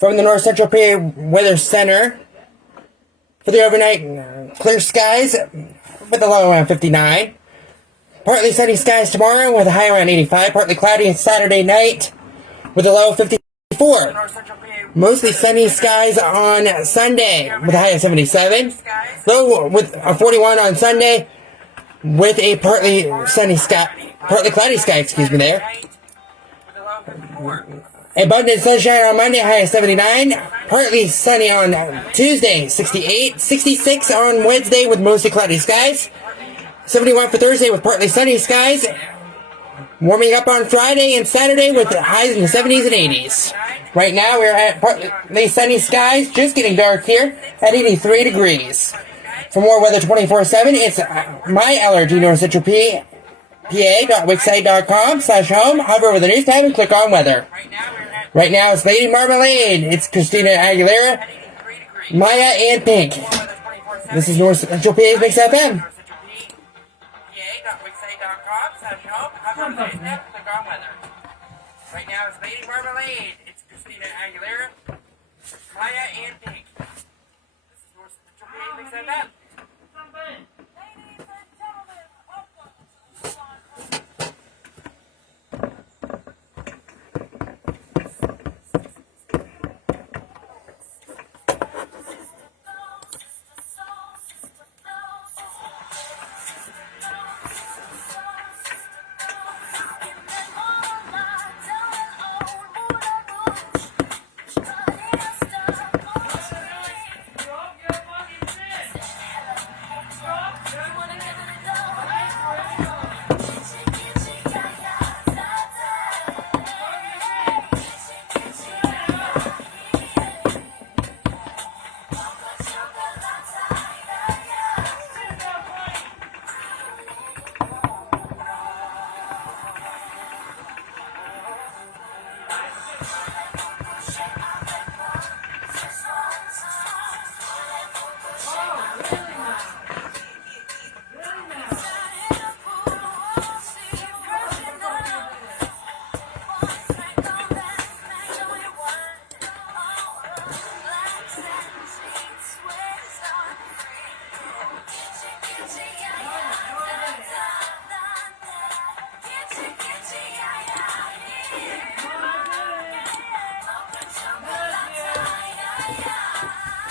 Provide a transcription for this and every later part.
From the North Central PA Weather Center, for the overnight, clear skies with a low around 59. Partly sunny skies tomorrow with a high around 85. Partly cloudy Saturday night with a low of 54. Mostly sunny skies on Sunday with a high of 77. Low with a 41 on Sunday with a partly cloudy sky, there. Abundant sunshine on Monday, high of 79. Partly sunny on Tuesday, 68. 66 on Wednesday with mostly cloudy skies. 71 for Thursday with partly sunny skies. Warming up on Friday and Saturday with highs in the 70s and 80s. Right now we're at partly sunny skies, just getting dark here, at 83 degrees. For more weather 24/7, it's my allergy, North Central PA.wixsite.com/home. Hover over the news tab and click on weather. Right now it's Lady Marmalade. It's Christina Aguilera, Maya, and Pink. This is North Central PA's Mix FM. Right now it's Lady Marmalade. It's Christina Aguilera, Maya, and Pink. This is North Central PA's Mix FM.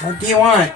What do you want?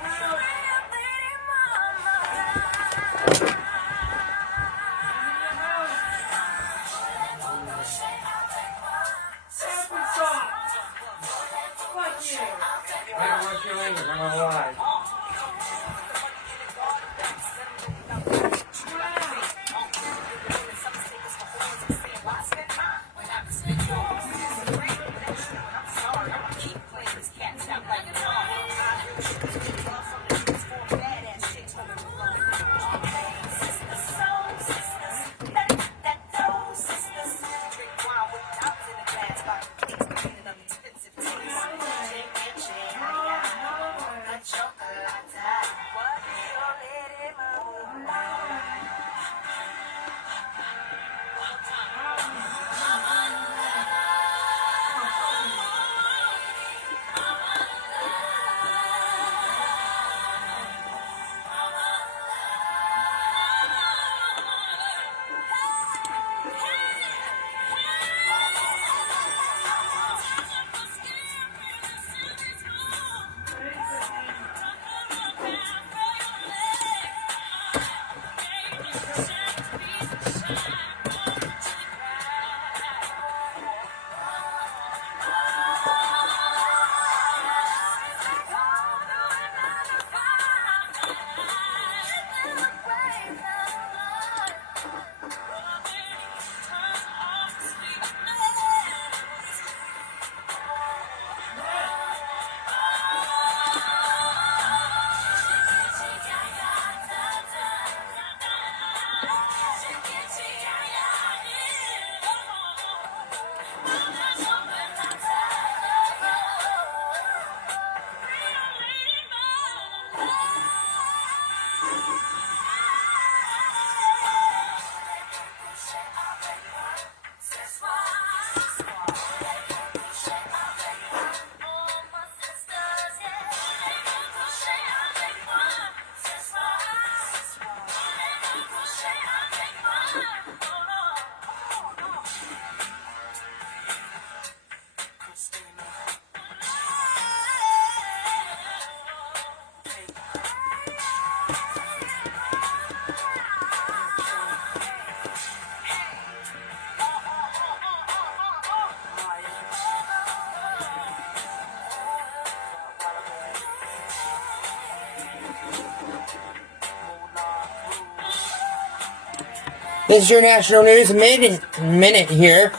This is your National News Minute here.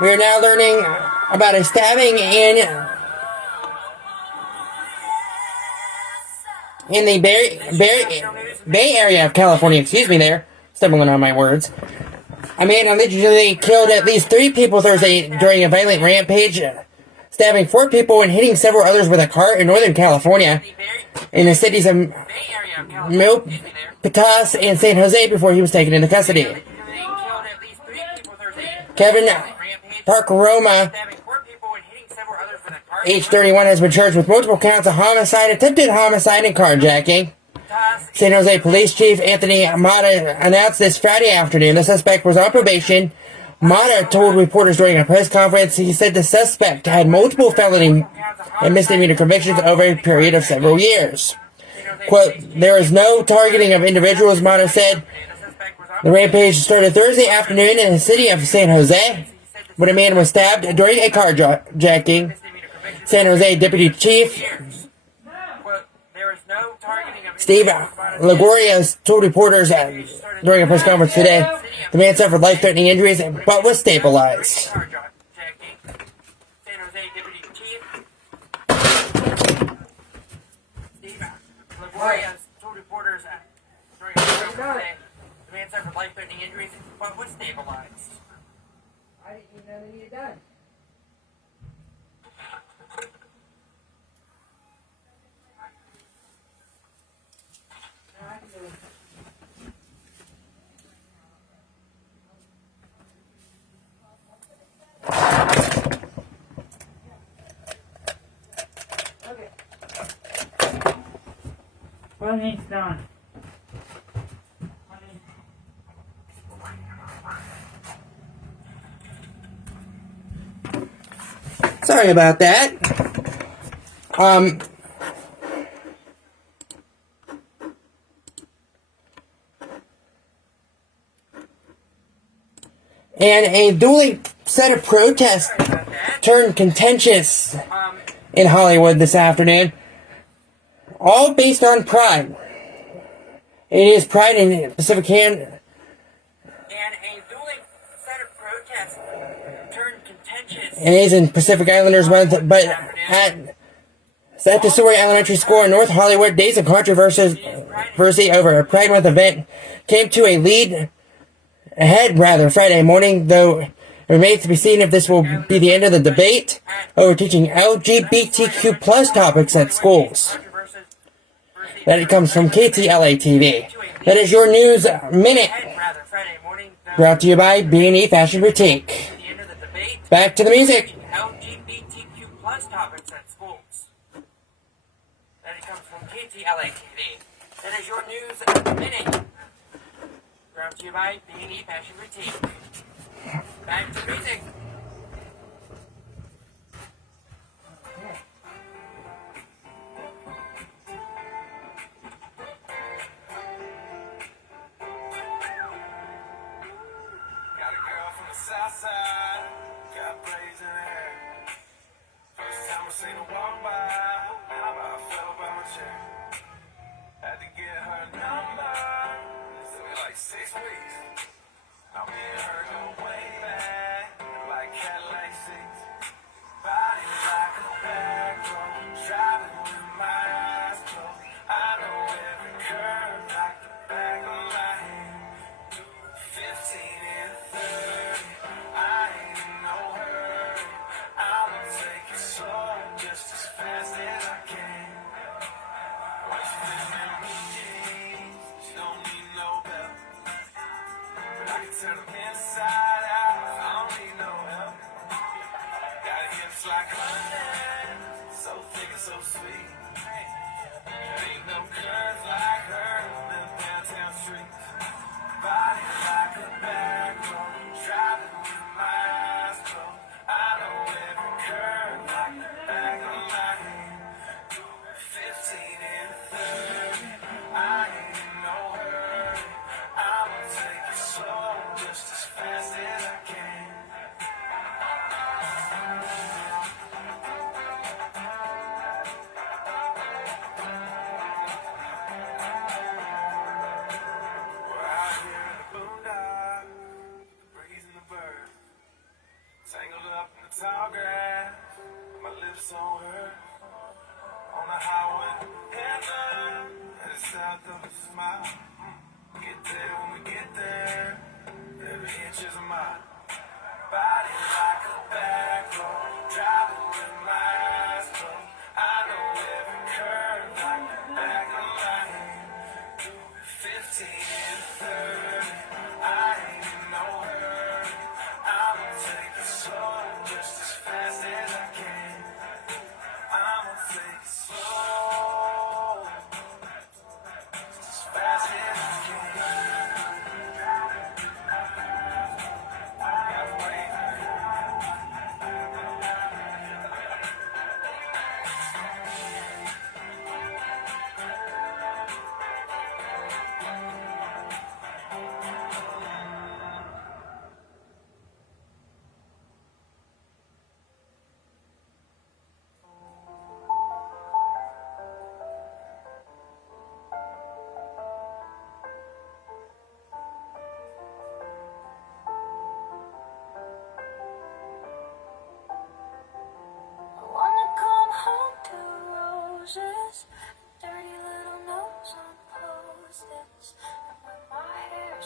We are now learning about a stabbing in the Bay Area of California. Excuse me there. Stumbling on my words. A man allegedly killed at least 3 people Thursday during a violent rampage, stabbing 4 people and hitting several others with a car in Northern California in the cities of Milpitas and San Jose before he was taken into custody. Kevin Parkeroma, age 31, has been charged with multiple counts of homicide, attempted homicide, and carjacking. San Jose Police Chief Anthony Mata announced this Friday afternoon the suspect was on probation. Mata told reporters during a press conference he said the suspect had multiple felony and misdemeanor convictions over a period of several years. Quote, "There is no targeting of individuals," Mata said. The rampage started Thursday afternoon in the city of San Jose when a man was stabbed during a carjacking. San Jose Deputy Chief Steve Lagoria told reporters during a press conference today the man suffered life-threatening injuries but was stabilized. I didn't even know they needed done. What needs done? Sorry about that. And a dueling set of protests turned contentious in Hollywood this afternoon, all based on pride. It is Pride in Pacific Hand. And a dueling set of protests turned contentious. It is in Pacific Islanders Month, but at Story Elementary School in North Hollywood, days of controversy over a Pride Month event came to a lead ahead Friday morning, though it remains to be seen if this will be the end of the debate over teaching LGBTQ plus topics at schools. That it comes from KTLA TV. That is your news minute, brought to you by B&E Fashion Boutique. Back to the music. LGBTQ plus topics at schools. That it comes from KTLA TV. That is your news minute, brought to you by B&E Fashion Boutique. Back to music. Got a girl from the south side, got braids in her hair. First time I seen her walk by, man, I about fell by my chair. Had to get her number, it took me like 6 weeks. Now me and her go way back, like Cadillac seats. Body like a back road, driving with my eyes closed. I know every curve like the back of my hand. 15 and 30, I ain't in no hurry. I'ma take it slow, just as fast as I can. When she fits in me jeans, she don't need no belt. But I can turn them inside out, I don't need no help. Got hips like honey, so thick and so sweet. There ain't no curves like hers in the downtown streets. Body like a back road, driving with my eyes closed. I know every curve like the back of my hand. 15 and 30, I ain't in no hurry. I'ma take it slow, just as fast as I can.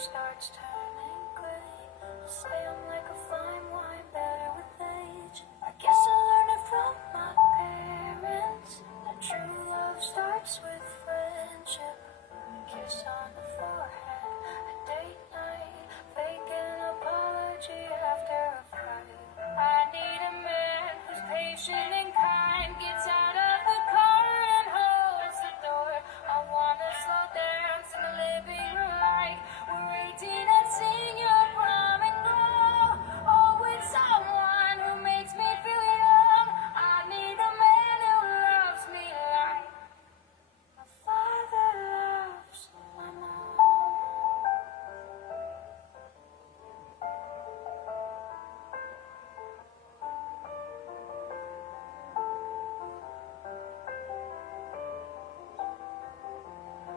starts turning gray. I say I'm like a fine wine, better with age. I guess I learned it from my parents, that true love starts with friendship. A kiss on the forehead, a date night, fake an apology after a fight. I need a man who's patient and kind, gets out of the car and holds the door. I wanna slow dance in the living room like we're 18 and senior prom and go. Oh, with someone who makes me feel young. I need a man who loves me like my father loves my mom.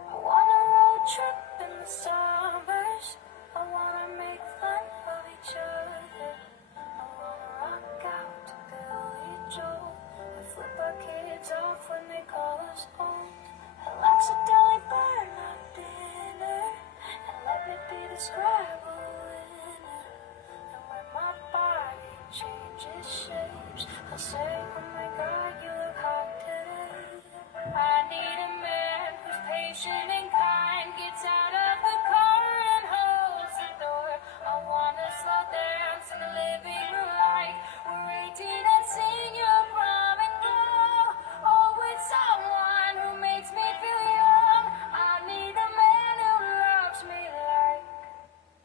I want a road trip in the summers. I wanna make fun of each other. I wanna rock out to Billy Joel and flip our kids off when they call us old. I'll accidentally burn our dinner and let me be the Scrabble winner. And when my body changes shapes, I'll say, oh my God, you look hot today. I need a man who's patient and kind, gets out of the car and holds the door. I wanna slow dance in the living room like we're 18 and senior prom and go. Oh, with someone who makes me feel young. I need a man who loves me like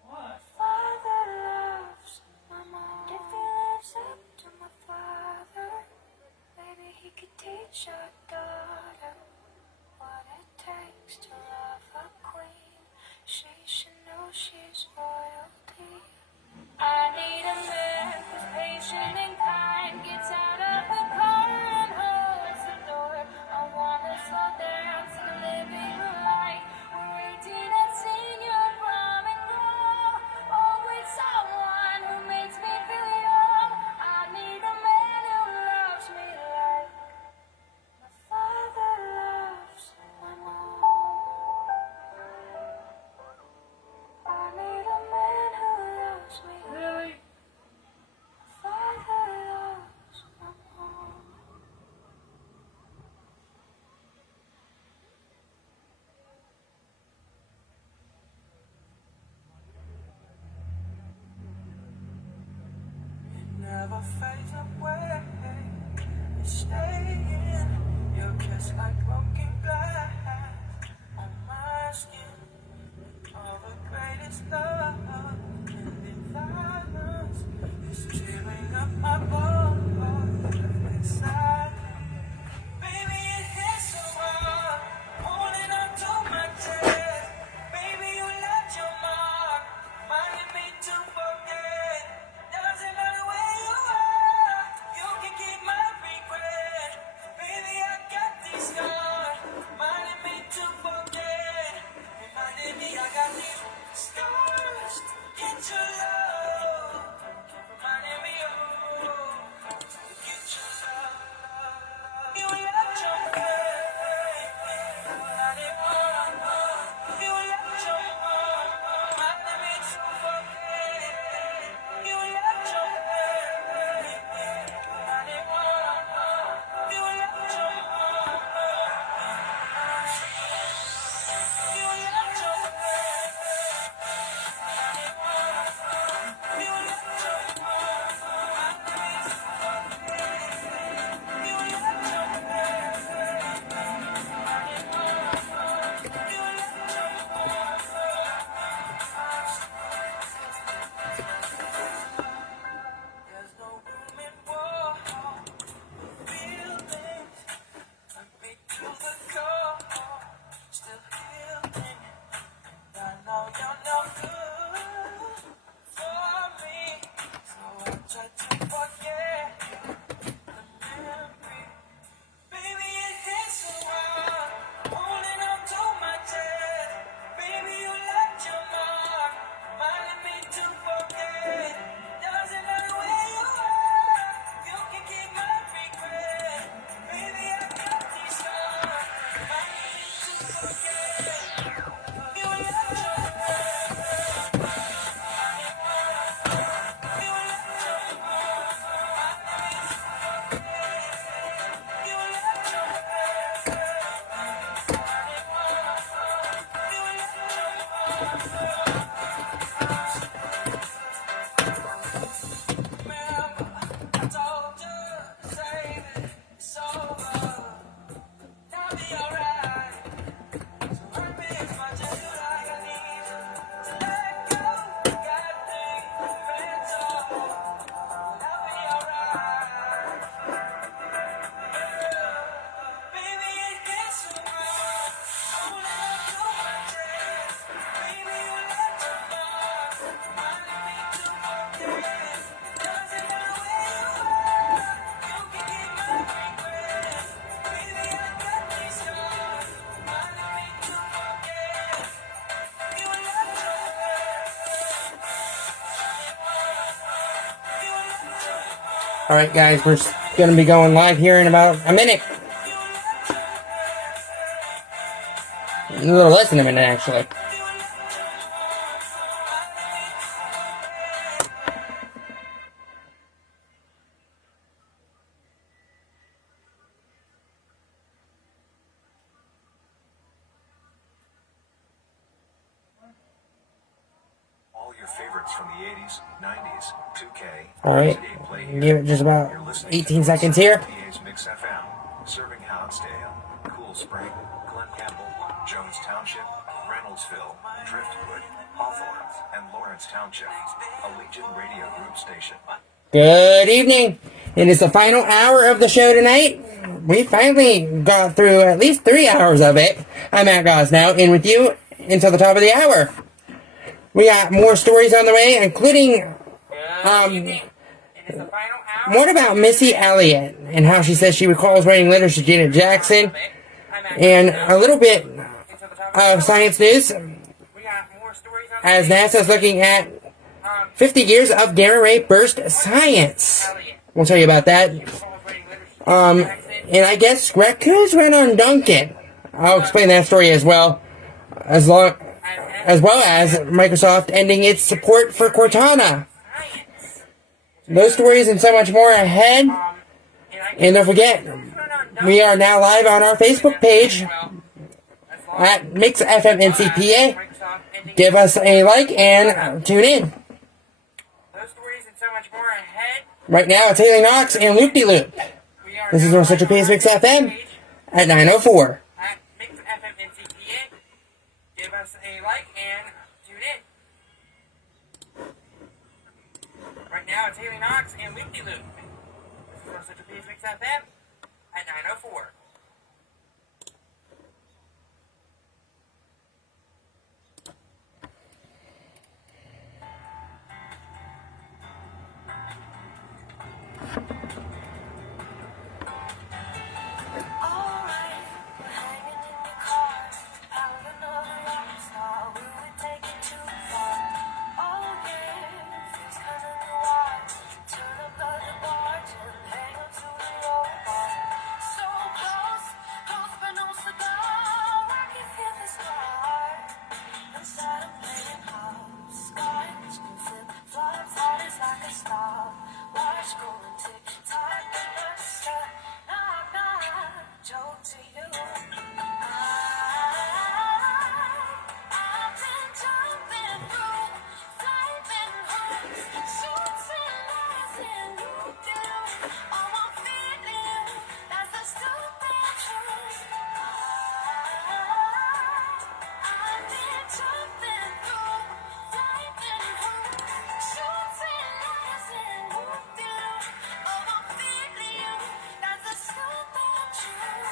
my father loves my mom. If he lives up to my father, maybe he could teach our daughter what it takes to love a queen. She should know she's royalty. I need a man who's patient and kind, gets out of the car and holds the door. I wanna slow dance in the living room like we're 18 and senior prom and go. Oh, with someone who makes me feel young. I need a man who loves me like my father loves my mom. Alright guys, we're going to be going live here in about a minute. A little less than a minute, actually. All your favorites from the 80s, 90s, 2K. Alright, give it just about 18 seconds here. NCPA's Mix FM, serving Houtzdale, Cool Spring, Glen Campbell, Jones Township, Reynoldsville, Driftwood, Hawthorne, and Lawrence Township. A Legion Radio Group station. Good evening. It is the final hour of the show tonight. We finally got through at least 3 hours of it. I'm Matt Gosnow, in with you until the top of the hour. We got more stories on the way, including more about Missy Elliott and how she says she recalls writing letters to Janet Jackson, and a little bit of science news as NASA's looking at 50 years of gamma ray burst science. We'll tell you about that. And I guess raccoons ran on Duncan. I'll explain that story as well. As well as Microsoft ending its support for Cortana. Those stories and so much more ahead. And don't forget, we are now live on our Facebook page at Mix FM NCPA. Give us a like and tune in. Right now it's Haley Knox and Loop De Loop. This is North Central PA's Mix FM at 9:04. Give us a like and tune in. Right now it's Haley Knox and Loop De Loop. This is North Central PA's Mix FM at 9:04. Alright, we're hanging in the car, out another rock star. We would take it too far. Oh yeah, feels kinda wild. Turn up the barge and hang on to the robot. So close, close but no cigar. I can feel the spark inside of me. Scotch can flip, flops hard as like a star. Watch going tick tock and not stop. Knock knock, joke to you. I've been jumping through, flipping hoops, shoots and lies and you do. Oh, I'm feeling, that's the stupid truth. I've been jumping through, flipping hoops, shoots and lies and you do. Oh, I'm feeling, that's the stupid truth.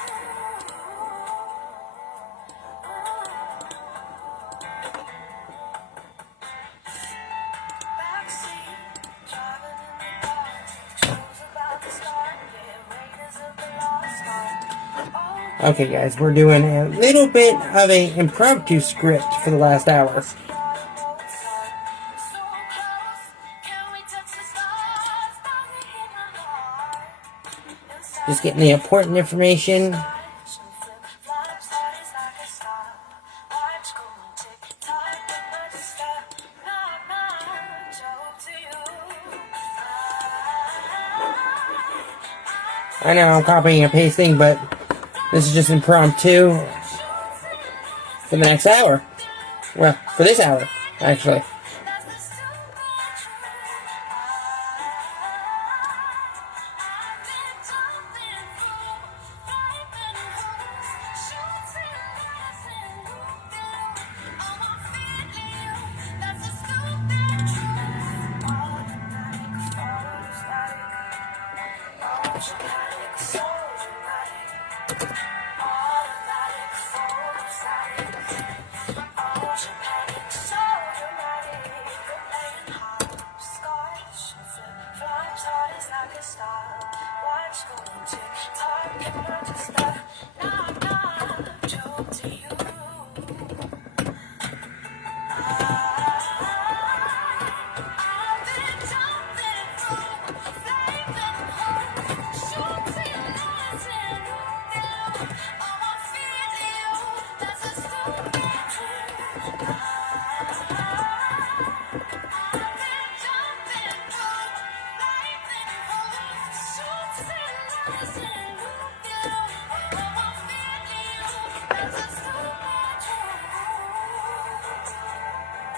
Backseat, driving in the dark, show's about to start, yeah, Raiders of the Lost Ark. Okay guys, we're doing a little bit of an impromptu script for the last hour. So close, can we touch the stars? Starting to hit my heart. Just getting the important information. I know I'm copying and pasting, but this is just impromptu for the next hour. Well, for this hour, actually.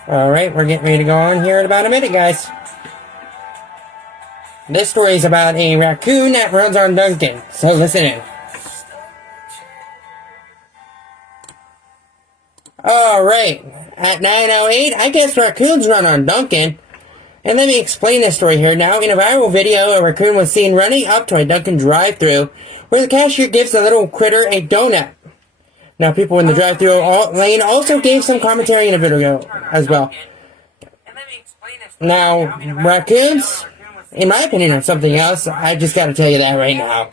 Alright, we're getting ready to go on here in about a minute, guys. This story is about a raccoon that runs on Duncan, so listen in. Alright, at 9:08, I guess raccoons run on Duncan. And let me explain this story here. Now, in a viral video, a raccoon was seen running up to a Dunkin' drive-thru where the cashier gives the little critter a donut. Now, people in the drive-thru lane also gave some commentary in the video as well. Now, raccoons, in my opinion, are something else. I just got to tell you that right now.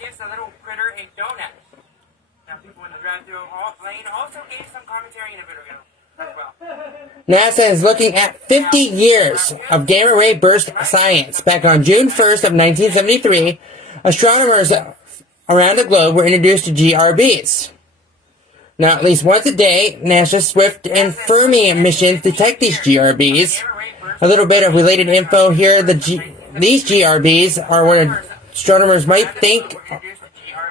NASA is looking at 50 years of gamma-ray burst science. Back on June 1st of 1973, astronomers around the globe were introduced to GRBs. Now, at least once a day, NASA's Swift and Fermi missions detect these GRBs. A little bit of related info here. These GRBs are what astronomers might think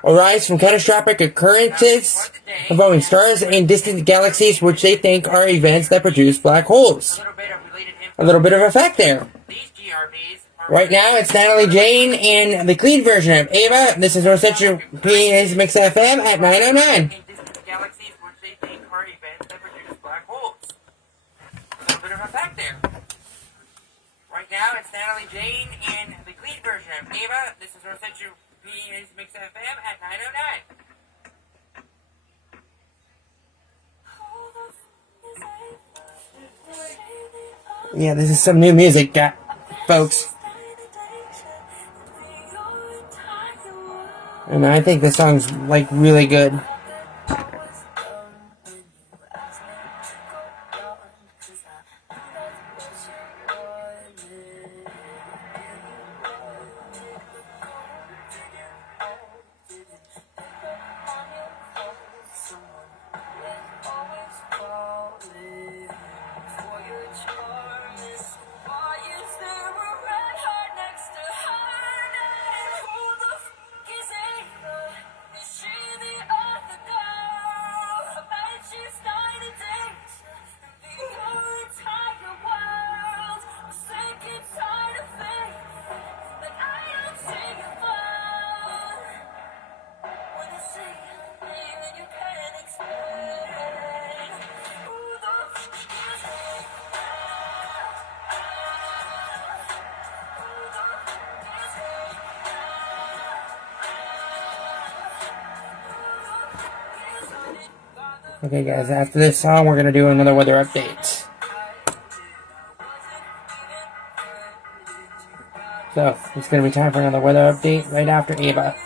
arise from catastrophic occurrences involving stars and distant galaxies, which they think are events that produce black holes. A little bit of a fact there. Right now, it's Natalie Jane in the clean version of Ava. This is North Central PA's Mix FM at 9:09. Right now, it's Natalie Jane in the clean version of Ava. This is North Central PA's Mix FM at 9:09. Yeah, this is some new music, folks. And I think this song's, like, really good. Okay, guys, after this song, we're going to do another weather update. So, it's going to be time for another weather update right after Ava.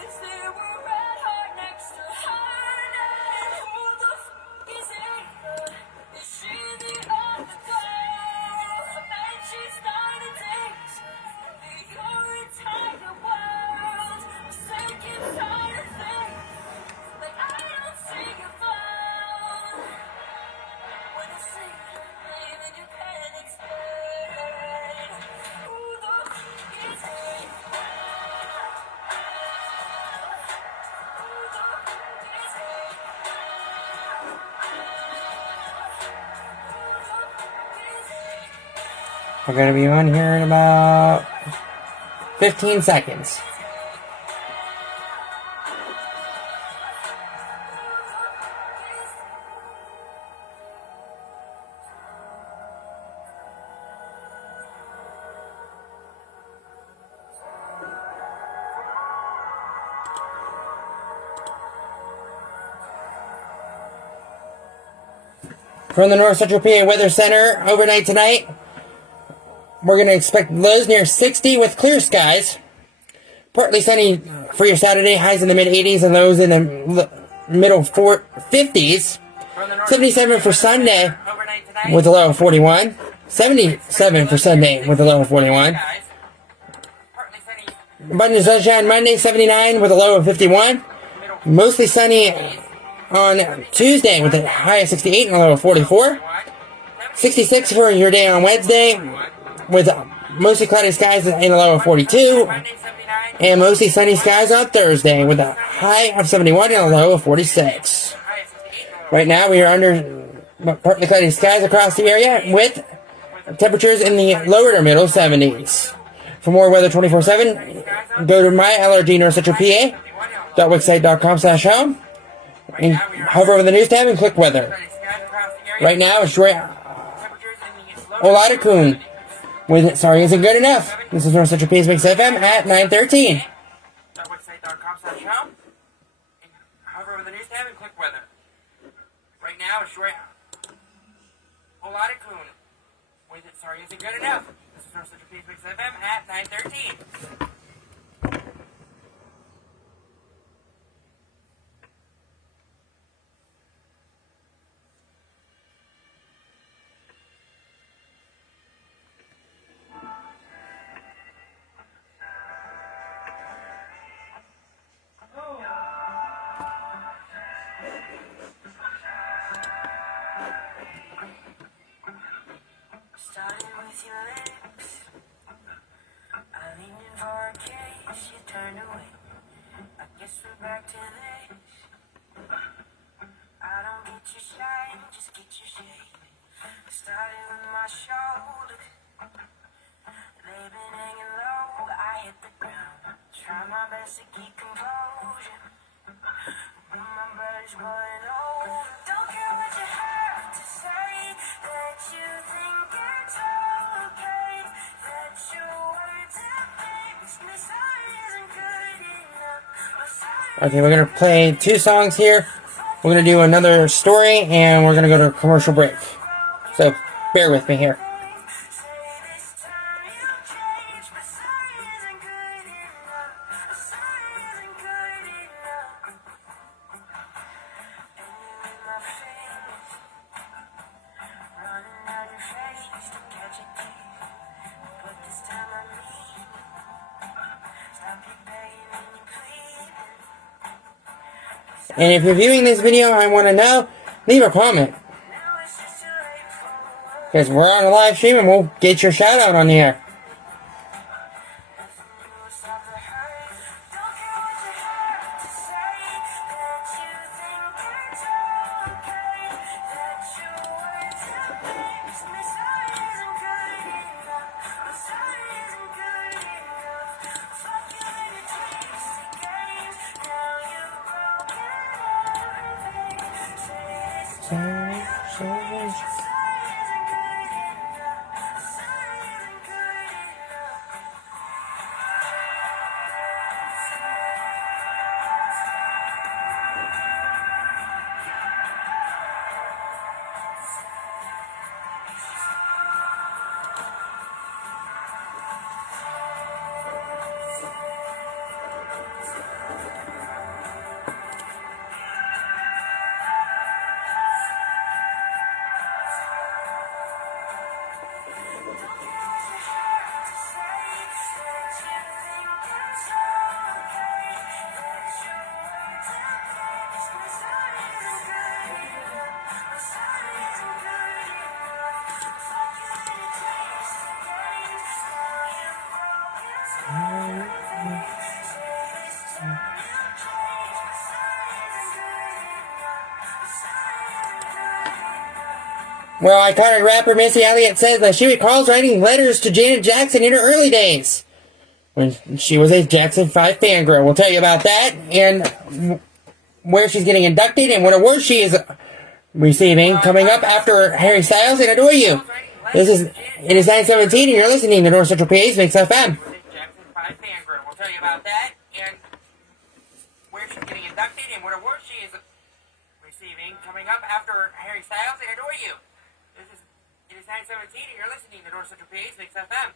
We're going to be on here in about 15 seconds. From the North Central PA Weather Center, overnight tonight, we're going to expect lows near 60 with clear skies. Partly sunny for your Saturday, highs in the mid-80s and lows in the middle 50s. 77 for Sunday with a low of 41. 77 for Sunday with a low of 41. Abundant sunshine Monday, 79 with a low of 51. Mostly sunny on Tuesday with a high of 68 and a low of 44. 66 for your day on Wednesday with mostly cloudy skies in a low of 42. Monday, 79. And mostly sunny skies on Thursday with a high of 71 and a low of 46. High of 68. Right now we are under partly cloudy skies across the area with temperatures in the lower to middle 70s. For more weather 24/7, go to my LRG North Central PA .wixsite.com/home and hover over the news tab and click weather. Right now it's Olatakun with Sorry Isn't Good Enough. This is North Central PA's Mix FM at 9:13. .wixsite.com/home and hover over the news tab and click weather. Right now it's Olatakun with Sorry Isn't Good Enough. This is North Central PA's Mix FM at 9:13. Started with your lips. I leaned in for a kiss. You turned away. I guess we're back to this. I don't get your shine, just get your shade. Started with my shoulders. They've been hanging low. I hit the ground. Try my best to keep composure. But my blood is boiling over. Don't care what you have to say. That you think it's okay. That your words have fixed me. Sorry isn't good enough. But sorry Okay, we're going to play two songs here. We're going to do another story and we're going to go to a commercial break. So bear with me here. say this time you'll change. But sorry isn't good enough. But sorry isn't good enough. And you in my face. Running down your face to catch a tear. But this time I mean it. Stop your begging and your pleading. And if you're viewing this video, I want to know, leave a comment. Now it's just too late for words. Because we're on a live stream and we'll get your shout out on the air. Nothing new will stop the hurt. Don't care what you have to say. That you think it's okay. That your words have fixed me. Sorry isn't good enough. But sorry isn't good enough. Fuck you and your twisted games. Now you've broken everything. Say this time you'll change. But sorry isn't good enough. But sorry isn't good enough. Well, iconic rapper Missy Elliott says that she recalls writing letters to Janet Jackson in her early days when she was a Jackson 5 fangirl. We'll tell you about that and where she's getting inducted and what award she is receiving coming up after Harry Styles and Adore You. It is 9:17 and you're listening to North Central PA's Mix FM. Jackson 5 fangirl. We'll tell you about that and where she's getting inducted and what award she is receiving coming up after Harry Styles and Adore You. It is 9:17 and you're listening to North Central PA's Mix FM.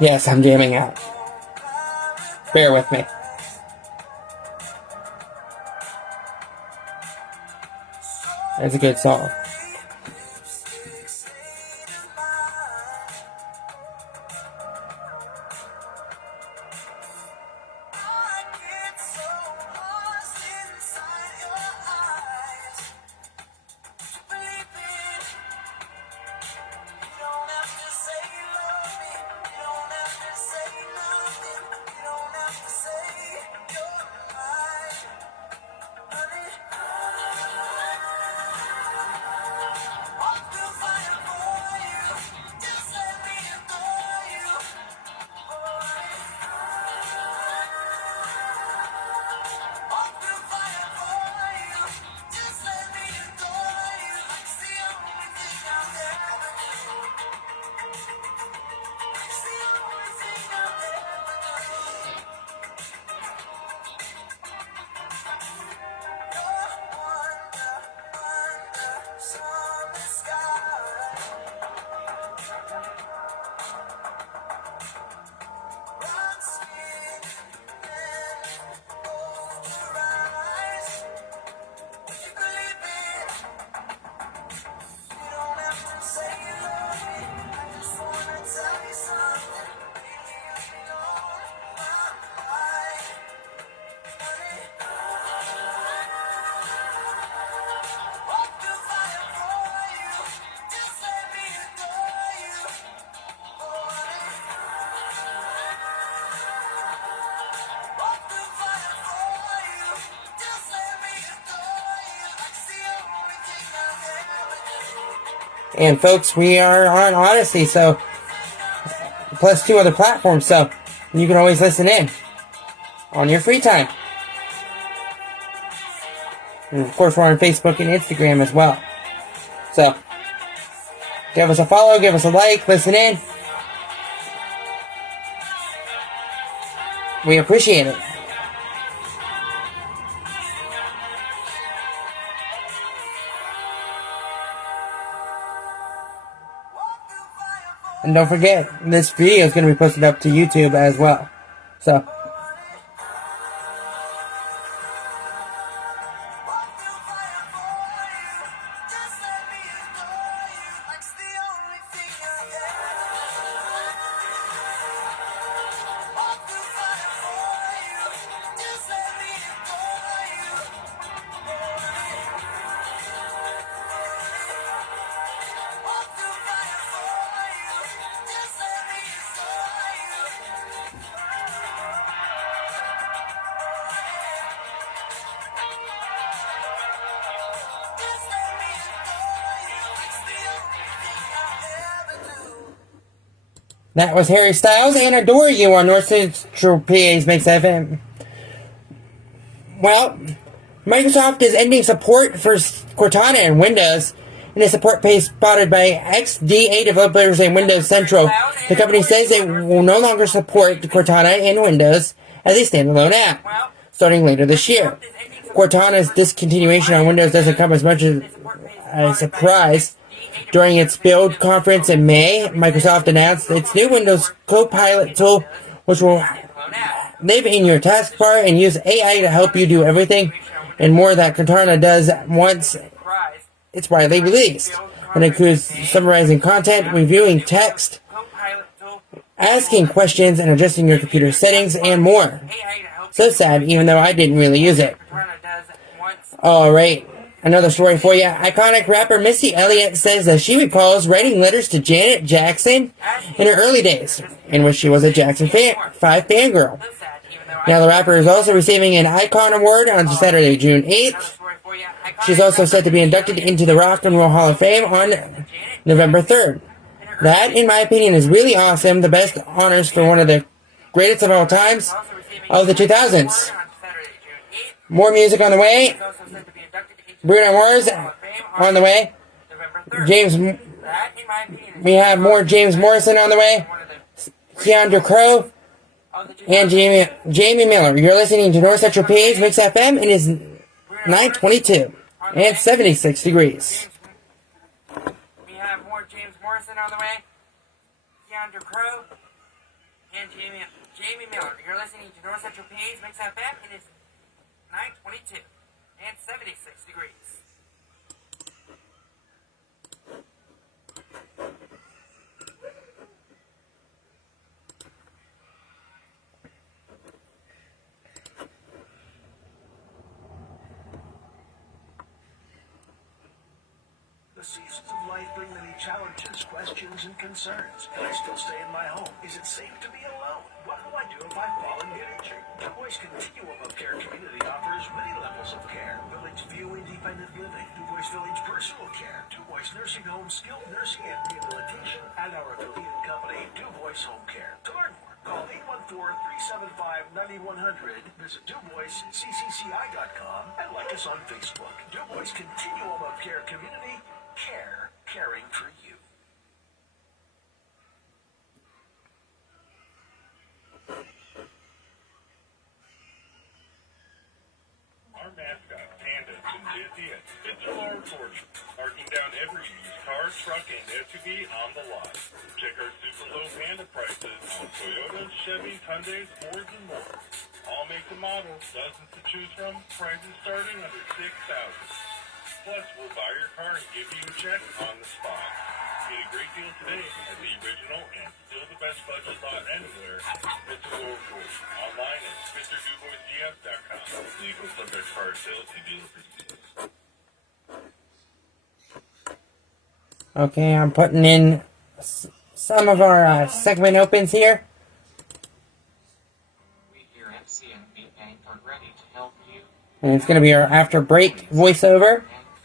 Yes, I'm jamming out. Bear with me. That's a good song. And folks, we are on Odyssey, so plus 2 other platforms, so you can always listen in on your free time. And of course, we're on Facebook and Instagram as well. So give us a follow, give us a like, listen in. We appreciate it. And don't forget, this video is going to be posted up to YouTube as well. So, that was Harry Styles and Adore You on North Central PA's Mix FM. Well, Microsoft is ending support for Cortana in Windows in a support page spotted by XDA developers in Windows Central. The company says it will no longer support Cortana in Windows as a standalone app, starting later this year. Cortana's discontinuation on Windows doesn't come as much as a surprise. During its build conference in May, Microsoft announced its new Windows Copilot tool, which will live in your taskbar and use AI to help you do everything and more that Cortana does once it's widely released. It includes summarizing content, reviewing text, asking questions, and adjusting your computer settings, and more. So sad, even though I didn't really use it. Alright. Another story for you. Iconic rapper Missy Elliott says that she recalls writing letters to Janet Jackson in her early days, in which she was a Jackson 5 fangirl. Now the rapper is also receiving an Icon Award on Saturday, June 8th. She's also set to be inducted into the Rock and Roll Hall of Fame on November 3rd. That, in my opinion, is really awesome. The best honors for one of the greatest of all times of the 2000s. More music on the way. Bruno Mars on the way. We have more James Morrison on the way. Keandra Crowe and Jamie Miller. You're listening to North Central PA's Mix FM. It is 9:22 and 76 degrees. We have more James Morrison on the way. Keandra Crowe and Jamie Miller. You're listening to North Central PA's Mix FM. It is 9:22 and 76 degrees. The seasons of life bring many challenges, questions, and concerns. Can I still stay in my home? Is it safe to be alone? What will I do if I fall and get injured? Du Bois Continuum of Care Community offers many levels of care. Village View Independent Living, Du Bois Village Personal Care, Du Bois Nursing Home Skilled Nursing and Rehabilitation, and our affiliate company, Du Bois Home Care. To learn more, call 814-375-9100, visit DuBoisCCCI.com, and like us on Facebook. Du Bois Continuum of Care Community, care, caring for you. Our mascot, Panda, is busy at Spitzer Reports, marking down every used car, truck, and SUV on the lot. Check our super low Panda prices on Toyotas, Chevys, Hyundais, Fords, and more. All makes and models, dozens to choose from, prices starting under $6,000. Plus, we'll buy your car and give you a check on the spot. Get a great deal today at the original and still the best budget lot anywhere. Spitzer Reports, online at SpitzerDuBoisGF.com. Legal subject card sales to dealer receipts. Okay, I'm putting in some of our segment opens here. We here at NCPA are ready to help you. And it's going to be our after break voiceover. And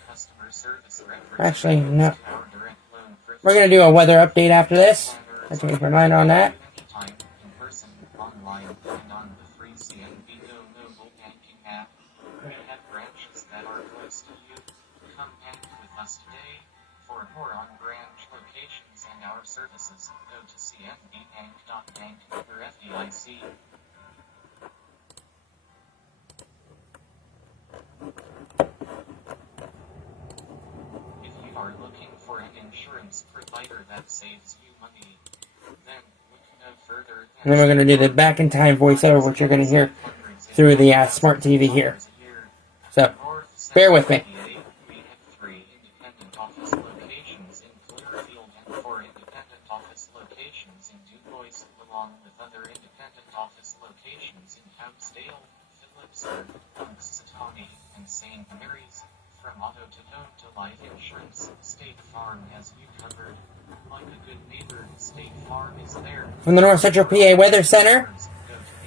customer service reference. Actually, no. Our direct loan We're going to do a weather update after this. I changed my mind on that. Anytime, in person, online, and on the free CNB Go mobile banking app. We have branches that are close to you. Come bank with us today. For more on branch locations and our services, go to cnbbank.bank under FDIC. If you are looking for an insurance provider that saves you money, then look no further And then we're going to do the back in time voiceover, which you're going to hear through the smart TV here. So, bear with me. We have 3 independent office locations in Clearfield and 4 independent office locations in DuBois, along with other independent office locations in Houtzdale, Phillipsburg, Punxsutawney, and St. Mary's. From auto to home to life insurance, State Farm has you covered. Like a good neighbor, State Farm is there. From the North Central PA Weather Center, Go to the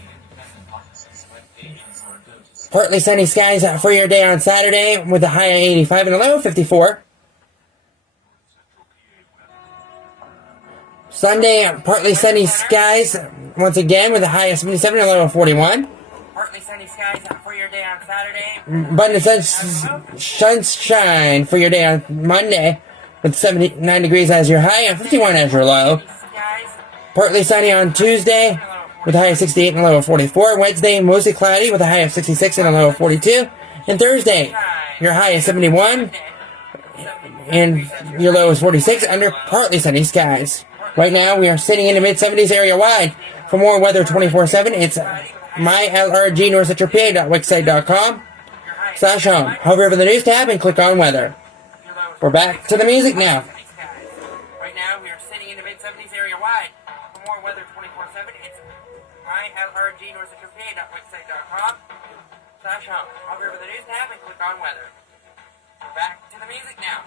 independent offices webpages or go to partly sunny skies for your day on Saturday with a high of 85 and a low of 54. Sunday, partly sunny skies once again with a high of 77 and a low of 41. Partly sunny skies for your day on Saturday. Abundant sunshine for your day on Monday with 79 degrees as your high and 51 as your low. Skies. Partly sunny on Tuesday with a high of 68 and a low of 44. Wednesday, mostly cloudy with a high of 66 and a low of 42. And Thursday, your high is 71 and your low is 46 under partly sunny skies. Right now, we are sitting in the mid-70s area wide. For more weather 24/7, it's mylrgnorthcentralpa.wixsite.com/home. Hover over the news tab and click on weather. We're back to the music now. Right now, we are sitting in the mid-70s area wide. For more weather 24/7, it's mylrgnorthcentralpa.wixsite.com/home. Hover over the news tab and click on weather. We're back to the music now.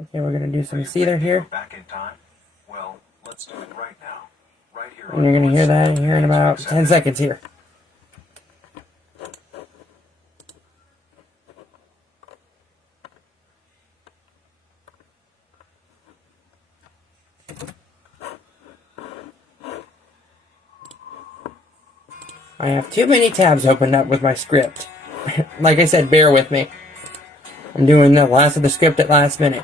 Okay, we're going to do some Seether here. Back in time? Well, let's do it right now. Right here. And you're going to hear that here in about 10 seconds here. I have too many tabs opened up with my script. Like I said, bear with me. I'm doing the last of the script at last minute.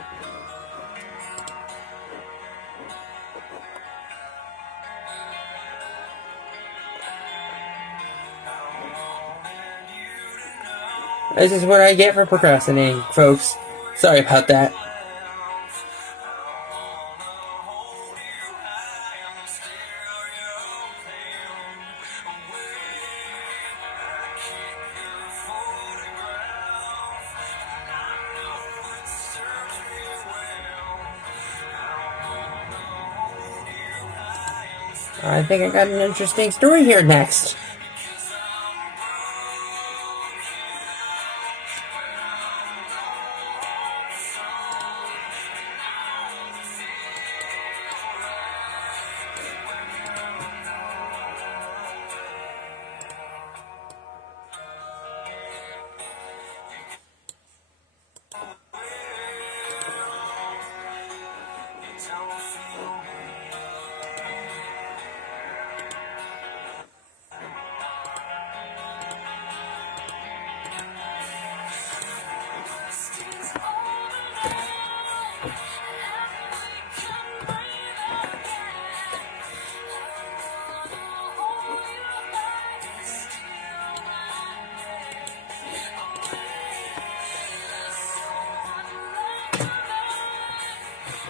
This is what I get for procrastinating, folks. Sorry about that. I think I got an interesting story here next.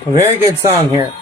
A very good song here.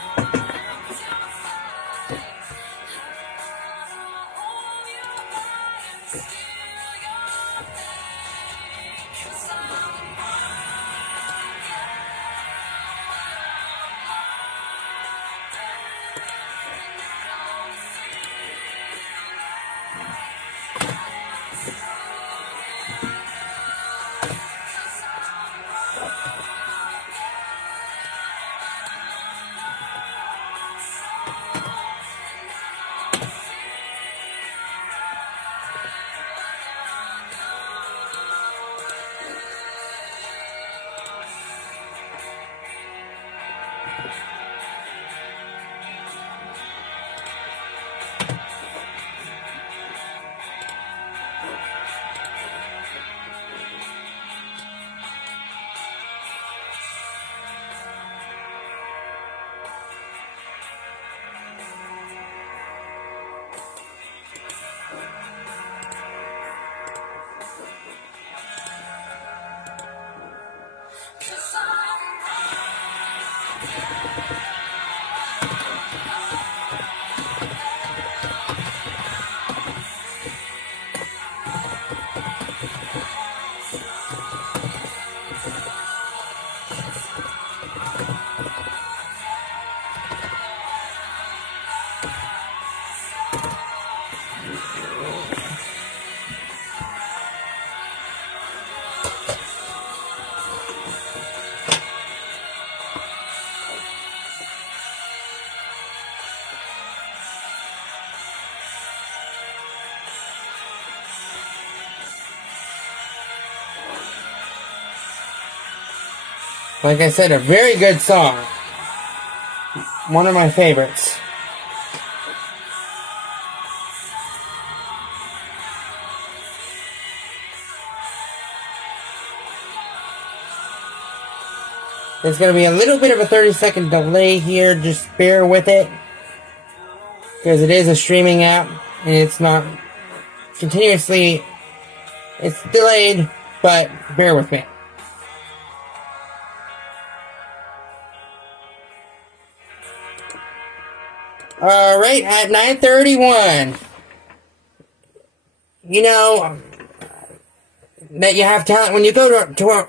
Like I said, a very good song. One of my favorites. There's going to be a little bit of a 30-second delay here. Just bear with it. Because it is a streaming app. And it's not continuously... It's delayed. But bear with me. Alright, at 9:31. You know that you have talent when you go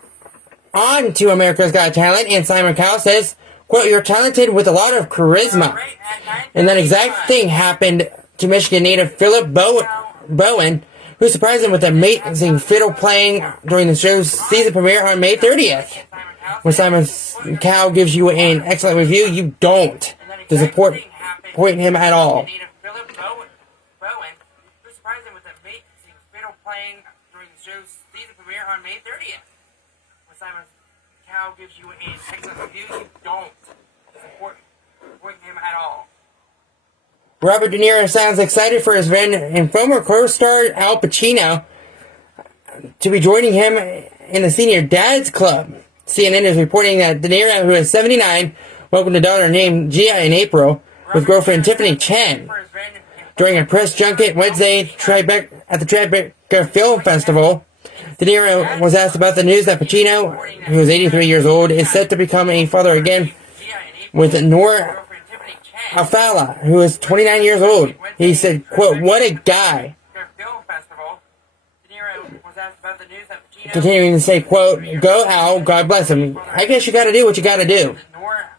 on to America's Got Talent, and Simon Cowell says, quote, "You're talented with a lot of charisma." And that exact thing happened to Michigan native Philip Bowen, who surprised him with amazing fiddle playing during the show's season premiere on May 30th. When Simon Cowell gives you an excellent review, you don't disappoint him at all. On May 30th. When Simon Cowell gives you an excellent review, you don't support him at all. Robert De Niro sounds excited for his friend and former co-star Al Pacino to be joining him in the Senior Dads Club. CNN is reporting that De Niro, who is 79, welcomed a daughter named Gia in April with girlfriend Tiffany Chen. During a press junket Wednesday at the Tribeca Film Festival, De Niro was asked about the news that Pacino, who is 83 years old, is set to become a father again with Noor Alfallah, who is 29 years old. He said, quote, "What a guy." Continuing to say, quote, "Go Al, God bless him. I guess you gotta do what you gotta do." Noor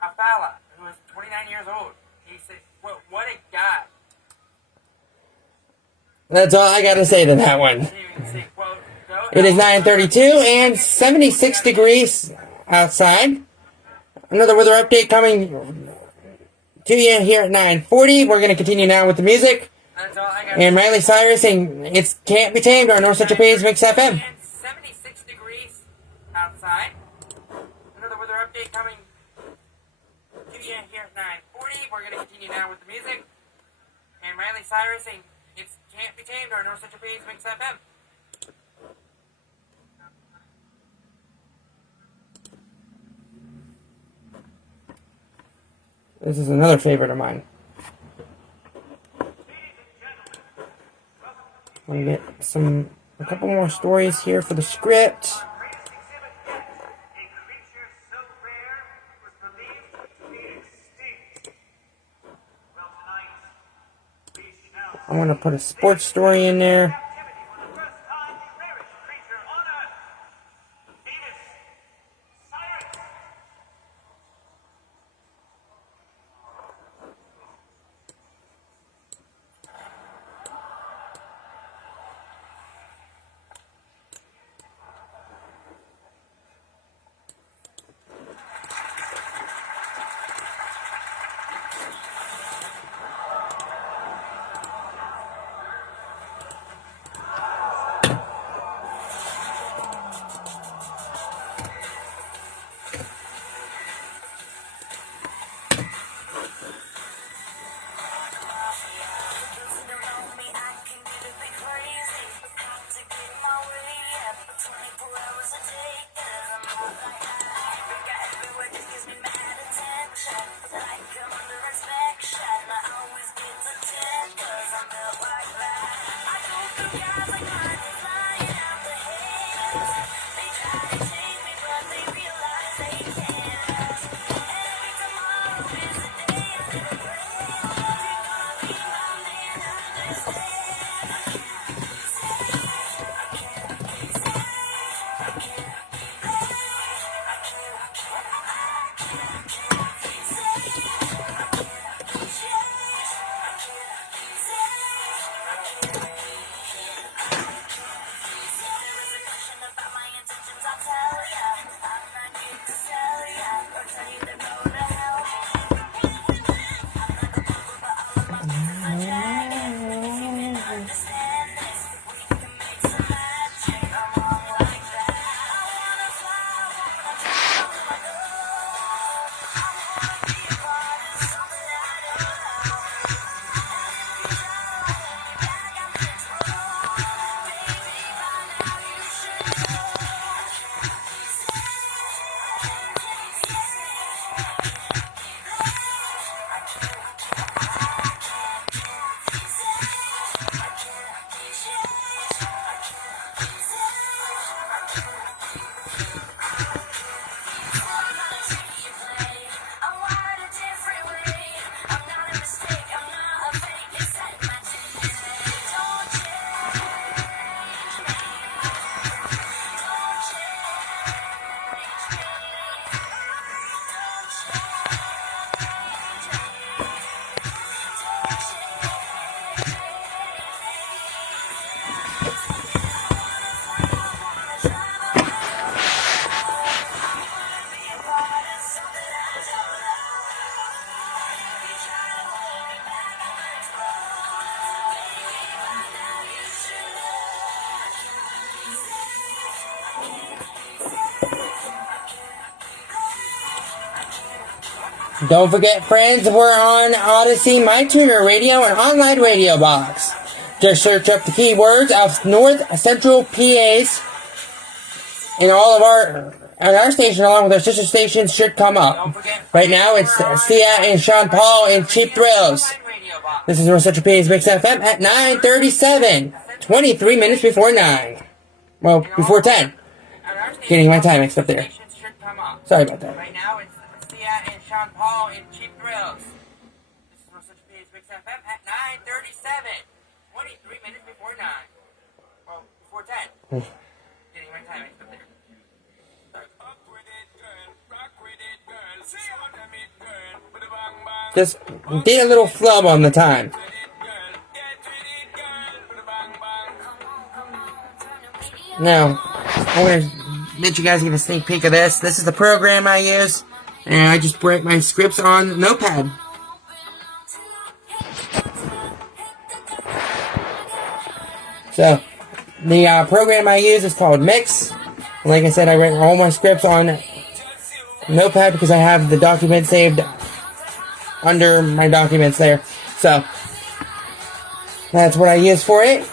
Alfallah, who is 29 years old. He said, quote, "What a guy." That's all I gotta say to that one. It is 9:32 and 76 degrees outside. Another weather update coming to you here at 9:40. We're going to continue now with the music. And Miley Cyrus saying "It Can't Be Tamed" on North Central PA's Mix FM. 76 degrees outside. Another weather update coming to you here at 9:40. We're going to continue now with the music. And Miley Cyrus saying "It Can't Be Tamed" on North Central PA's Mix FM. This is another favorite of mine. I'm going to get a couple more stories here for the script. I'm going to put a sports story in there. Don't forget, friends, we're on Odyssey, MyTuner Radio, and Online Radio Box. Just search up the keywords of North Central PAs, and all of our station, along with our sister stations, should come up. Right now, it's Sia and Sean Paul and Cheap Thrills. This is North Central PA's Mix FM at 9:37, 23 minutes before 9. Well, before 10. Getting my time mixed up there. Sorry about that. Right now, it's Sia and Sean Paul and Cheap Thrills. This is North Central PA's Mix FM at 9:37, 23 minutes before 9. Well, before 10. Getting my time mixed up there. Up with it, girl. Rock with it, girl. See what I mean, girl. With a bang bang. Just get a little flub on the time. With it, girl. Get with it, girl. With a bang bang. Now, I'm going to let you guys get a sneak peek of this. This is the program I use, and I just write my scripts on Notepad. So, the program I use is called Mix. Like I said, I write all my scripts on Notepad because I have the document saved under my documents there. So, that's what I use for it.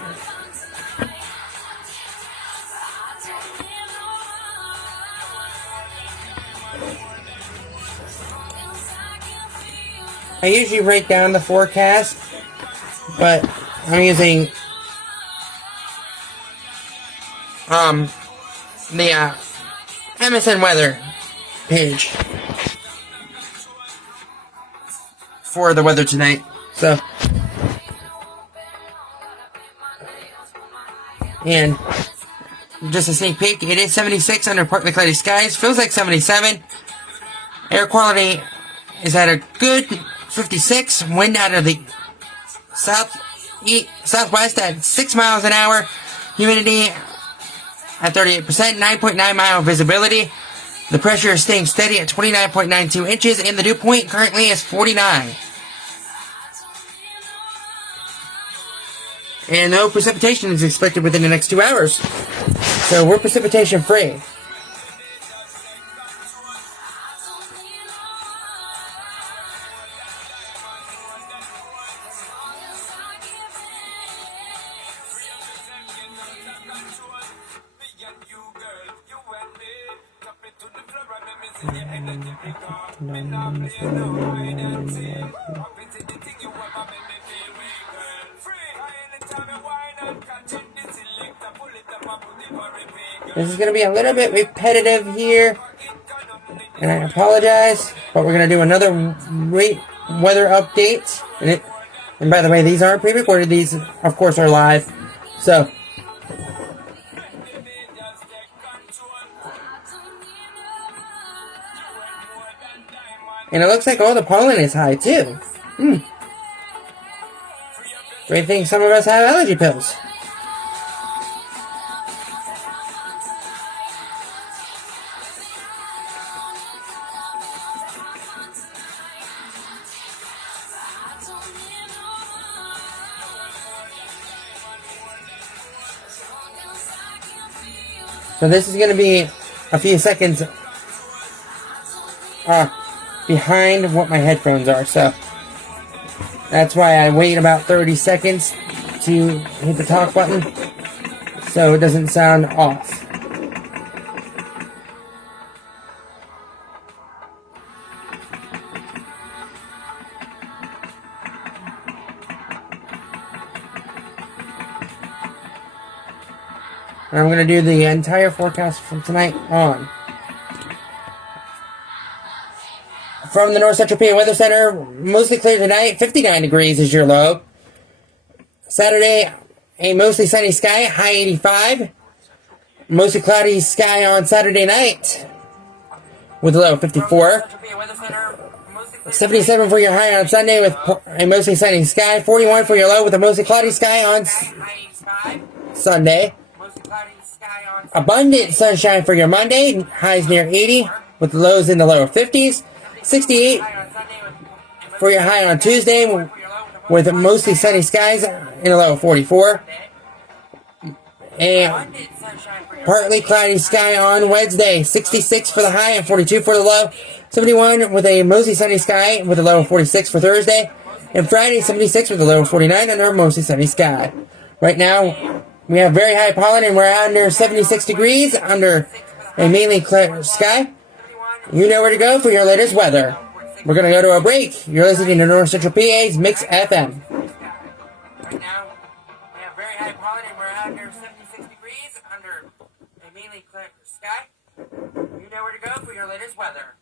I usually write down the forecast, but I'm using the MSN weather page for the weather tonight. So, and just a sneak peek, it is 76 under partly cloudy skies, feels like 77. Air quality is at a good 56, wind out of the southwest at 6 miles an hour, humidity at 38%, 9.9 mile visibility. The pressure is staying steady at 29.92 inches, and the dew point currently is 49. And no precipitation is expected within the next 2 hours. So we're precipitation free. This is going to be a little bit repetitive here, and I apologize, but we're going to do another weather update. And by the way, these aren't pre-recorded, these of course are live. So, and it looks like all the pollen is high too. Great thing some of us have allergy pills. So this is going to be a few seconds behind what my headphones are. So that's why I wait about 30 seconds to hit the talk button so it doesn't sound off. And I'm going to do the entire forecast from tonight on. From the North Central PA Weather Center, mostly clear tonight, 59 degrees is your low. Saturday, a mostly sunny sky, high 85. Mostly cloudy sky on Saturday night, with a low of 54. 77 for your high on Sunday with a mostly sunny sky. 41 for your low with a mostly cloudy sky on Sunday. Abundant sunshine for your Monday, highs near 80 with lows in the lower 50s. 68 for your high on Tuesday with mostly sunny skies in a low of 44. And partly cloudy sky on Wednesday, 66 for the high and 42 for the low. 71 with a mostly sunny sky with a low of 46 for Thursday. And Friday, 76 with a low of 49 under a mostly sunny sky. Right now, we have very high pollen and we're under 76 degrees under a mainly clear sky. You know where to go for your latest weather. We're going to go to a break. You're listening to North Central PA's Mix FM. Right now, we have very high pollen and we're under 76 degrees under a mainly clear sky. You know where to go for your latest weather.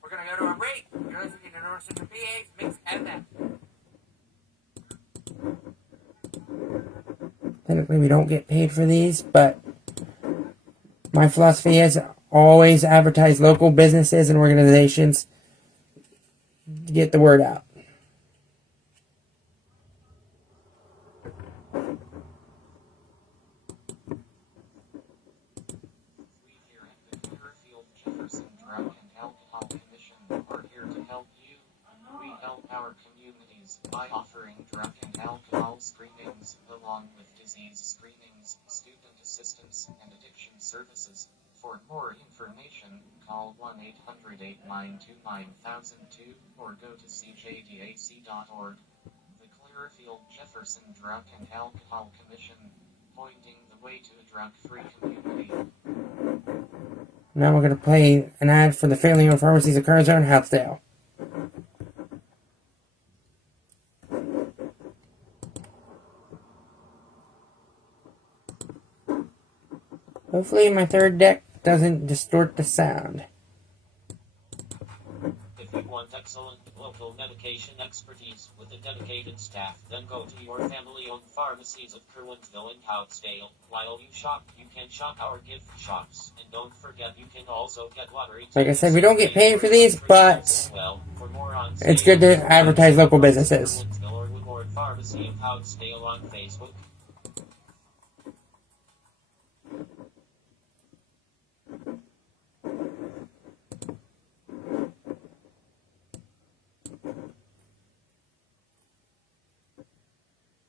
We're going to go to a break. You're listening to North Central PA's Mix FM. Technically, we don't get paid for these, but my philosophy is always advertise local businesses and organizations to get the word out. We here at the Clearfield Jefferson Drug and Alcohol Commission are here to help you. We help our communities by offering drug and alcohol screenings, along with disease screenings, student assistance, and addiction services. For more information, call 1-800-892-9002 or go to cjdac.org. The Clearfield Jefferson Drug and Alcohol Commission, pointing the way to a drug-free community. Now we're going to play an ad for the family owned pharmacies of Carzo and Houtzdale. Hopefully my third deck doesn't distort the sound. If you want excellent local medication expertise with a dedicated staff, then go to your family-owned pharmacies of Kerwinsville and Houtzdale. While you shop, you can shop our gift shops. And don't forget you can also get lottery tickets. Like I said, we don't get paid for these, but For more on it's good to advertise local businesses. Kerwinsville or Woodward Pharmacy of Houtzdale on Facebook.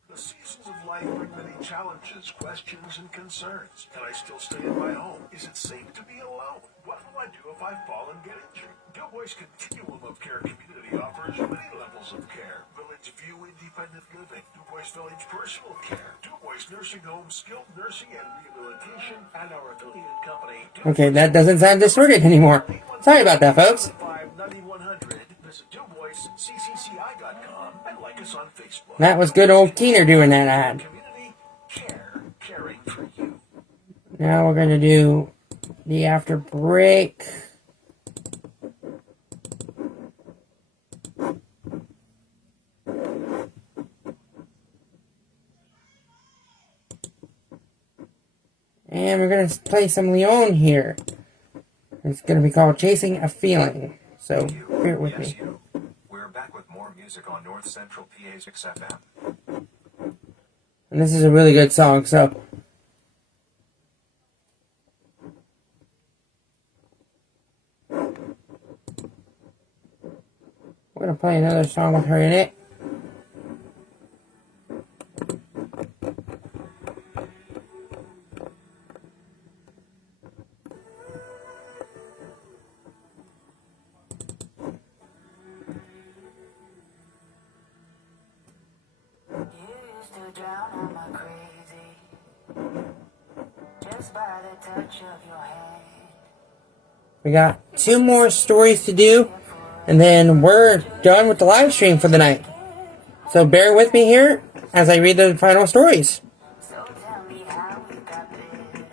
The seasons of life bring many challenges, questions, and concerns. Can I still stay in my home? Is it safe to be alone? What will I do if I fall and get injured? Gilboy's Continuum of Care community offers many levels of care. Village View Independent Living, DuBois Village Personal Care, DuBois Nursing Home Skilled Nursing and Rehabilitation, and our affiliated company. Okay, that doesn't sound distorted anymore. Sorry about that, folks. 9100. Visit DuBoisCCCI.com and like us on Facebook. That was good old Keener doing that ad. Community care, caring for you. Now we're going to do the after break. And we're going to play some Leon here. It's going to be called Chasing a Feeling. So, bear with me. You. We're back with more music on North Central PA's XFM. And this is a really good song, so we're going to play another song with her in it. We got 2 more stories to do, and then we're done with the live stream for the night. So bear with me here as I read the final stories. So tell me how we got better.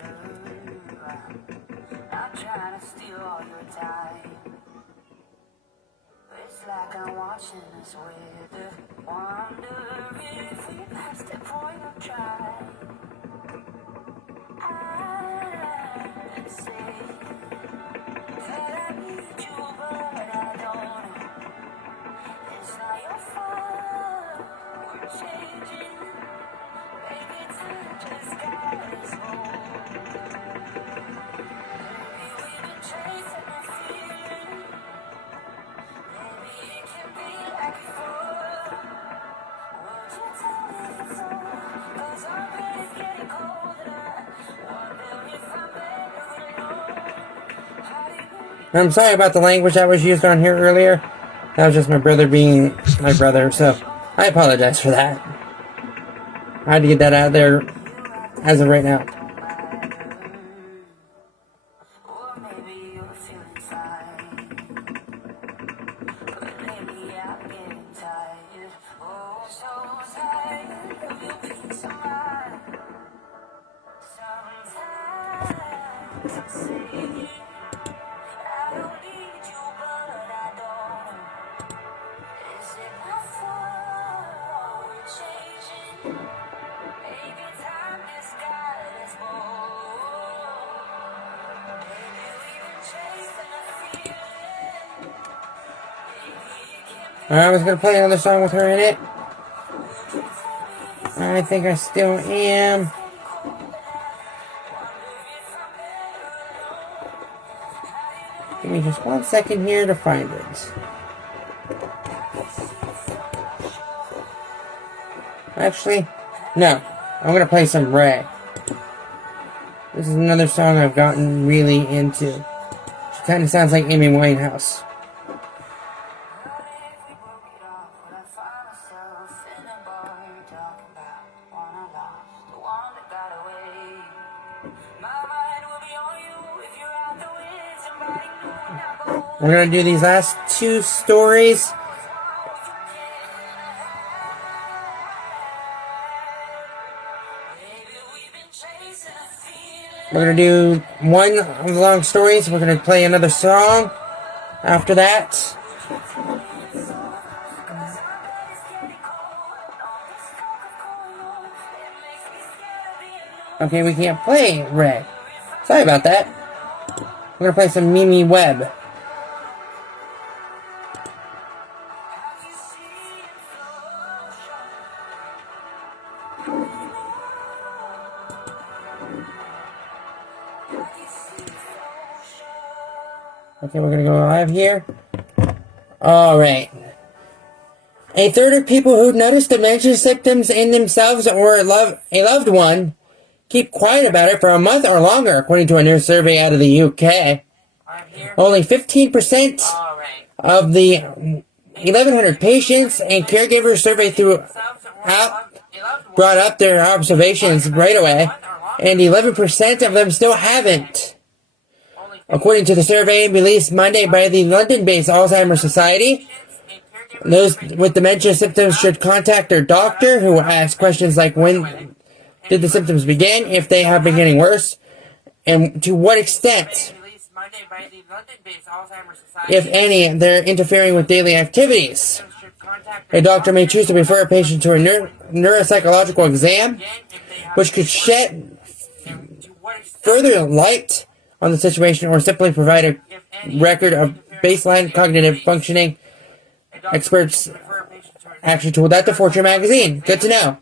Not trying to steal all your time. It's like I'm watching us weather. Wonder if we passed the point of trying. I say that I need you, but I don't. It's not your fault. We're changing. Maybe And I'm sorry about the language that was used on here earlier. That was just my brother being my brother, so I apologize for that. I had to get that out there as of right now. Or maybe you're feeling fine, but lately I'm getting tired. Oh, so tired of your peace of mind. Sometimes I'm saying I don't need you, but I don't. Is it my fault we're changing? Maybe time just got us both. Maybe we've been chasing a feeling. Maybe it can be. I was gonna play another song with her in it. I think I still am. Give me just 1 second here to find it. Actually, no. I'm gonna play some Ray. This is another song I've gotten really into. She kind of sounds like Amy Winehouse. We're gonna do these last two stories. We're gonna do one of the long stories. We're gonna play another song after that. Okay, we can't play Red. Sorry about that. We're gonna play some Mimi Webb. Okay, we're gonna go live here. Alright. A third of people who notice dementia symptoms in themselves or a loved one keep quiet about it for a month or longer, according to a new survey out of the UK. Only 15% of the 1,100 patients and caregivers surveyed brought up their observations right away, and 11% of them still haven't. According to the survey released Monday by the London-based Alzheimer's Society, those with dementia symptoms should contact their doctor, who will ask questions like when did the symptoms begin, if they have been getting worse, and to what extent, if any, they're interfering with daily activities. A doctor may choose to refer a patient to a neuropsychological exam, which could shed further light on the situation or simply provide a record of baseline cognitive functioning. Experts actually told that to Fortune magazine. Good to know.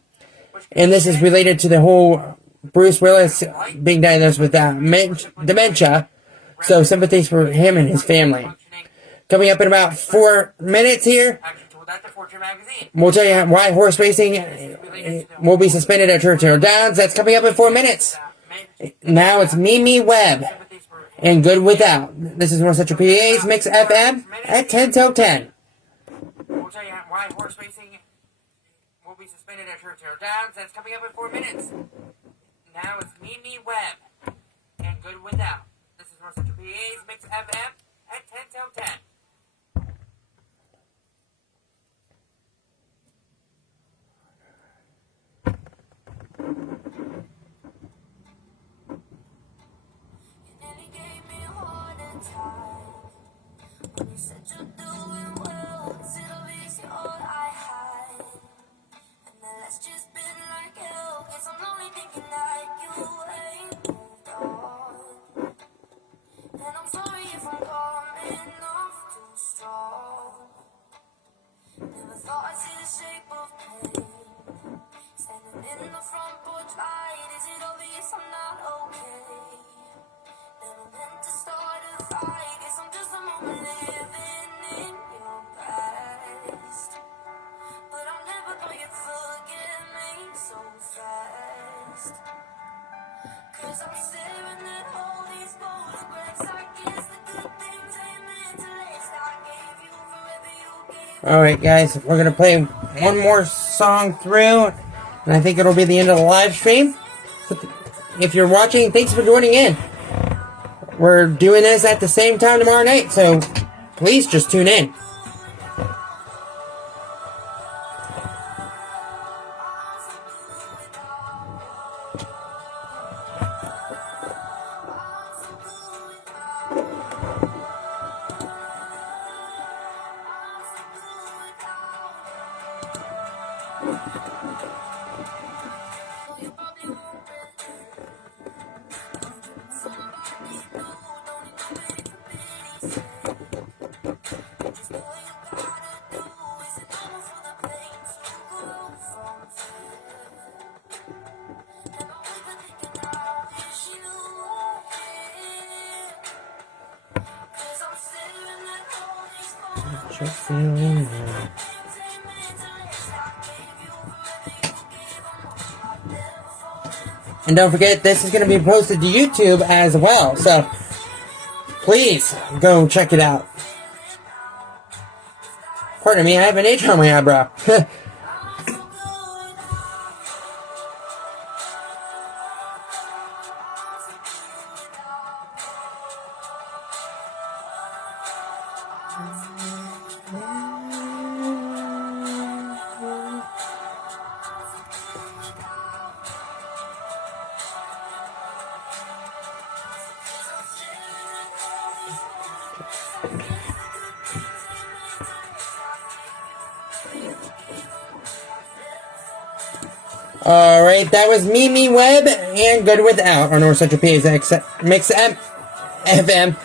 And this is related to the whole Bruce Willis being diagnosed with dementia. So sympathies for him and his family. Coming up in about 4 minutes here, we'll tell you why horse racing will be suspended at Churchill Downs. That's coming up in 4 minutes. Now it's Mimi Webb and Good Without. This is North Central PA's Mix FM at 10 till 10. We'll tell you why horse racing will be suspended at Churchill Downs. That's coming up in 4 minutes. Now it's Mimi Webb and Good Without. This is North Central PA's Mix FM at 10 till 10. You said you're doing well, 'cause it'll be all I hide. And the last just been like hell, guess I'm only thinking that you ain't moved on. And I'm sorry if I'm coming off too strong. Never thought I'd see the shape of pain. Standing in the front porch light, is it obvious I'm not okay? Never meant to start a fight, guess I'm just a moment living in your past. But I'll never thought you'd forgive me so fast. 'Cause I'm staring at all these photographs, I guess the good things Alright, guys, we're going to play one more song through, and I think it'll be the end of the live stream. If you're watching, thanks for joining in. We're doing this at the same time tomorrow night, so please just tune in. And don't forget, this is going to be posted to YouTube as well, so please go check it out. Pardon me, I have an H on my eyebrow. Alright, that was Mimi Webb and Good Without on North Central PA's Mix FM.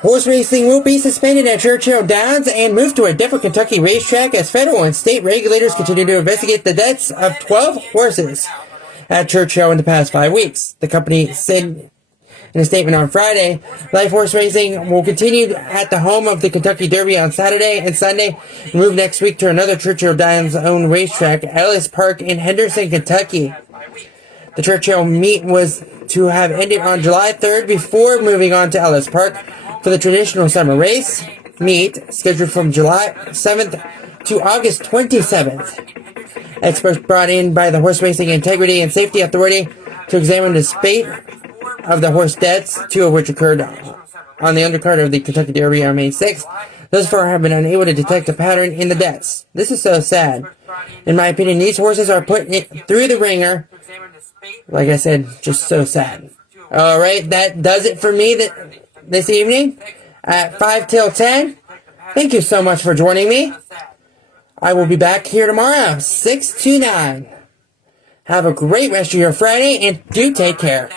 Horse racing will be suspended at Churchill Downs and moved to a different Kentucky racetrack as federal and state regulators continue to investigate the deaths of 12 horses at Churchill in the past 5 weeks. The company said in a statement on Friday, live horse racing will continue at the home of the Kentucky Derby on Saturday and Sunday and move next week to another Churchill Downs owned racetrack, Ellis Park in Henderson, Kentucky. The Churchill meet was to have ended on July 3rd before moving on to Ellis Park for the traditional summer race meet scheduled from July 7th to August 27th. Experts brought in by the Horse Racing Integrity and Safety Authority to examine the spate of the horse deaths, 2 of which occurred on the undercard of the Kentucky Derby on May 6th. Thus far have been unable to detect a pattern in the deaths. This is so sad. In my opinion, these horses are put through the ringer. Like I said, just so sad. Alright, that does it for me this evening at 5 till 10. Thank you so much for joining me. I will be back here tomorrow, 6 to 9. Have a great rest of your Friday, and do take care.